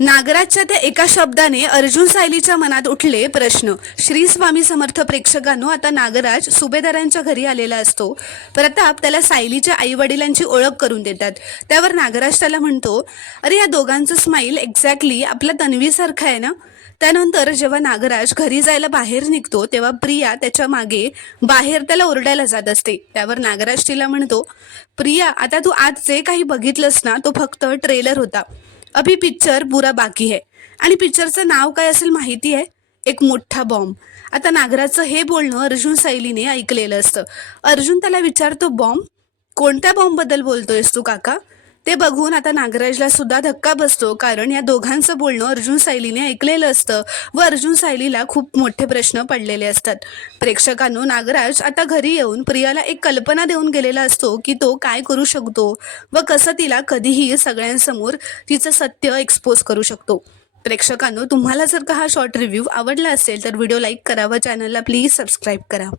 नागराजच्या त्या एका शब्दाने अर्जुन सायलीच्या मनात उठले प्रश्न। श्री स्वामी समर्थ प्रेक्षकांनो, आता नागराज सुभेदारांच्या घरी आलेला असतो। प्रताप त्याला सायलीच्या आई वडिलांची ओळख करून देतात। त्यावर नागराज त्याला म्हणतो, अरे या दोघांचं स्माईल एक्झॅक्टली आपल्या तन्वीसारखं आहे ना। त्यानंतर जेव्हा नागराज घरी जायला बाहेर निघतो तेव्हा प्रिया त्याच्या मागे बाहेर त्याला ओरडायला जात असते। त्यावर नागराज तिला म्हणतो, प्रिया आता तू आज जे काही बघितलंस ना तो फक्त ट्रेलर होता, अभी पिक्चर पूरा बाकी है। आणि पिक्चरचं नाव काय असेल माहिती आहे? एक मोठा बॉम्ब। आता नागराजचं हे बोलणं अर्जुन सायलीने ऐकलेलं असतं। अर्जुन त्याला विचारतो, बॉम्ब? कोणत्या बॉम्बबद्दल बोलतोयस तू काका? ते बघून आता नागराजला सुद्धा धक्का बसतो, कारण या दोघांचं बोलणं अर्जुन सायलीने ऐकलेलं असतं व अर्जुन सायलीला खूप मोठे प्रश्न पडलेले असतात। प्रेक्षकांनो, नागराज आता घरी येऊन प्रियाला एक कल्पना देऊन गेलेला असतो की तो काय करू शकतो व कसं तिला कधीही सगळ्यांसमोर तिचं सत्य एक्सपोज करू शकतो। प्रेक्षकांनो, तुम्हाला जर का हा शॉर्ट रिव्ह्यू आवडला असेल तर व्हिडिओ लाईक करा व चॅनलला प्लीज सबस्क्राईब करा।